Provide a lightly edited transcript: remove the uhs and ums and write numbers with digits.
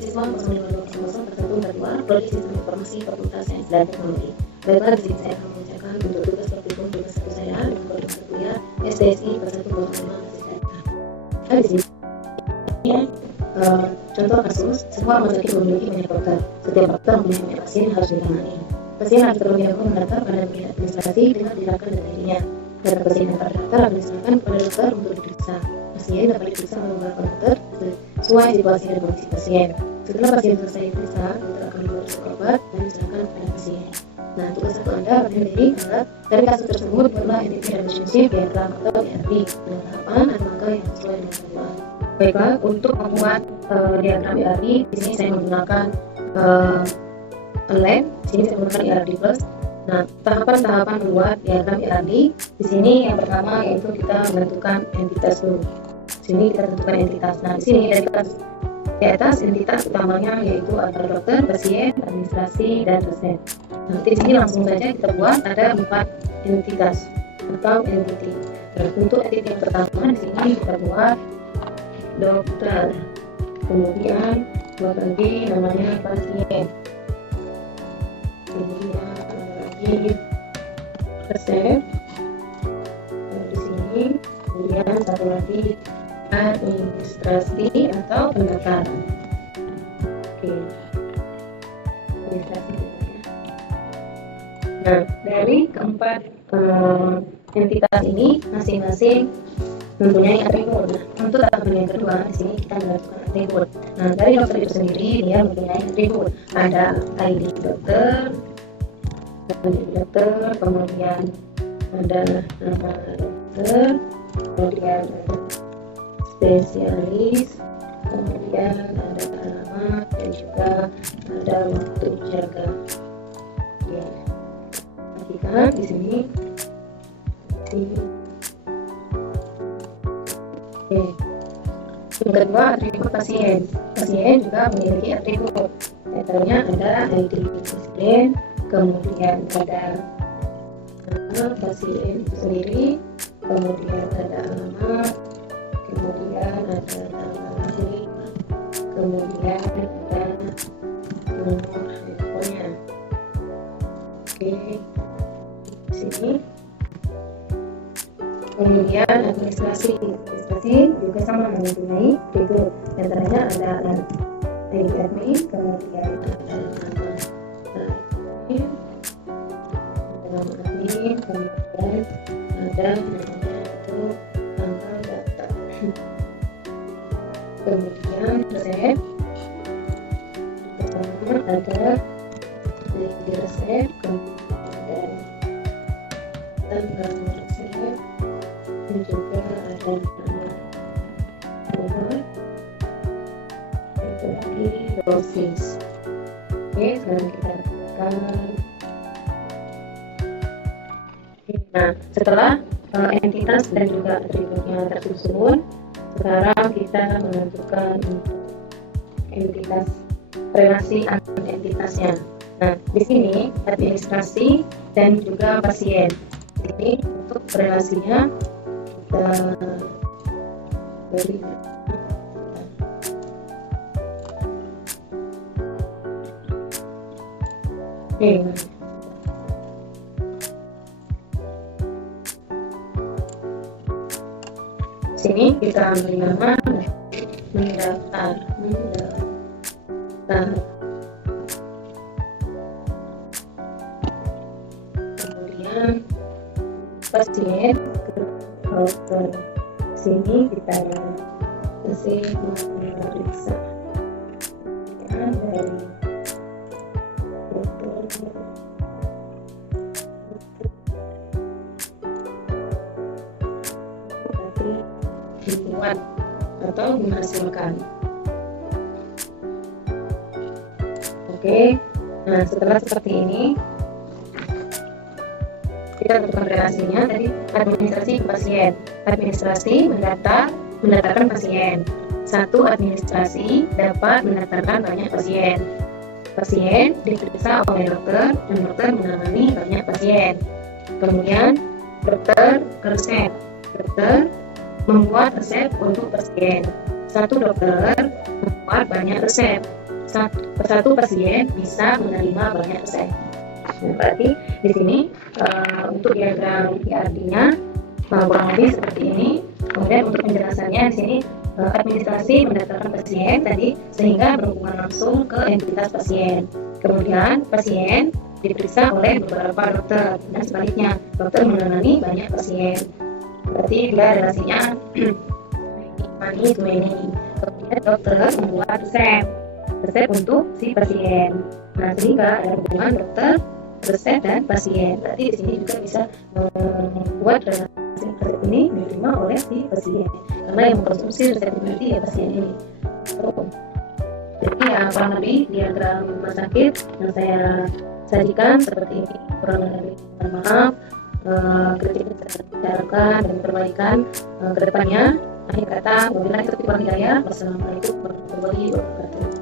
mahasiswa 0520 tertentu terluar Prodi Sistem Informasi Fakultas Sains dan Teknologi. Baiklah, di sini saya akan membacakan untuk tugas praktikum tugas satu saya dengan kode mata kuliah STSI kelas 1 masih saya. Di sini contoh kasus, semua rumah sakit memiliki banyak dokter. Setiap dokter mempunyai banyak pasien yang harus ditangani. Pasien harus terlebih dahulu mendaftar pada bagian administrasi dengan menyerahkan data dirinya. Data pasien yang terdaftar akan diserahkan kepada dokter untuk diperiksa. Pasien dapat diperiksa oleh beberapa dokter sesuai situasi dan kondisi pasien. Setelah pasien selesai diperiksa, dokter akan membuat resep obat dan diserahkan kepada pasien. Nah, tugas satu Anda berdiri adalah dari kasus tersebut buatlah entity relationship diagram atau ERD dengan tahapan dan langkah yang sesuai dengan ketentuan. Baiklah, untuk membuat diagram ERD, di sini saya menggunakan lab, di sini saya menggunakan ERD plus. Nah, tahapan-tahapan membuat diagram ERD, di sini yang pertama yaitu kita menentukan entitas dulu. Di sini kita tentukan entitas. Nah, di sini di atas entitas utamanya yaitu antara dokter, pasien, administrasi, dan dosen. Nanti di sini langsung saja kita buat ada 4 entitas atau entity. Nah, untuk entity yang pertama di sini kita buat dokter, kemudian buat lagi namanya pasien, kemudian lagi resep di sini, kemudian satu lagi administrasi atau pendaftaran. Oke, administrasi. Nah, dari keempat entitas ini masing-masing mempunyai atribut. Nah, untuk tahapan yang kedua di sini kita menentukan atribut. Nah, dari dokter itu sendiri dia mempunyai atribut. Ada ID dokter, kemudian ada nama dokter, kemudian ada spesialis, kemudian ada alamat dan juga ada waktu jaga. Oke, perhatikan di sini. Oke. Yang kedua, atribut pasien. Pasien juga memiliki atribut. Contohnya ada ID pasien, kemudian ada nama pasien itu sendiri, kemudian ada alamat, kemudian ada tanggal lahir, kemudian ada nomor handphonenya. Oke, di sini. Kemudian administrasi juga sama mempunyai atribut. Antaranya ada ID admin, kemudian ada nama admin, kemudian ada namanya itu tanggal data. Kemudian resep, pertama ada di resep, kemudian tanggal resep, dan juga ada obat, itu lagi dosis. Oke, sekarang kita lakukan. Nah, setelah entitas dan juga atributnya tersusun, sekarang kita menentukan entitas, relasi antar entitasnya. Nah, di sini administrasi dan juga pasien. Ini untuk relasinya kita beri. Oke. Sini kita ambil nama mendaftar. Kemudian pasien ke dokter. Sini kita kasih memeriksa dari dokter dibuat atau menghasilkan. Oke, nah setelah seperti ini kita tentukan relasinya tadi administrasi ke pasien. Administrasi mendaftarkan pasien. Satu administrasi dapat mendaftarkan banyak pasien. Pasien diperiksa oleh dokter dan dokter menangani banyak pasien. Kemudian dokter resep. Dokter membuat resep untuk pasien. Satu dokter membuat banyak resep. satu pasien bisa menerima banyak resep. Nah, berarti di sini untuk diagram IRD-nya kurang lebih seperti ini. Kemudian untuk penjelasannya di sini administrasi mendaftarkan pasien tadi sehingga berhubungan langsung ke entitas pasien. Kemudian pasien diperiksa oleh beberapa dokter dan sebaliknya dokter menangani banyak pasien. Berarti dia relasinya money to many. Kemudian dokter membuat resep untuk si pasien. Nah, sehingga ada hubungan dokter, resep dan pasien. Berarti di sini juga bisa membuat relasi resep ini diterima oleh si pasien. Karena yang mengkonsumsi resep ini nanti ya pasien ini. Jadi ya kurang lebih diagram rumah sakit yang saya sajikan seperti ini. Kurang lebih maaf, kritik yang saya bicarakan dan perbaikan ke depannya. Akhir kata, wabillahi taufiq wal hidayah. Wassalamualaikum warahmatullahi wabarakatuh.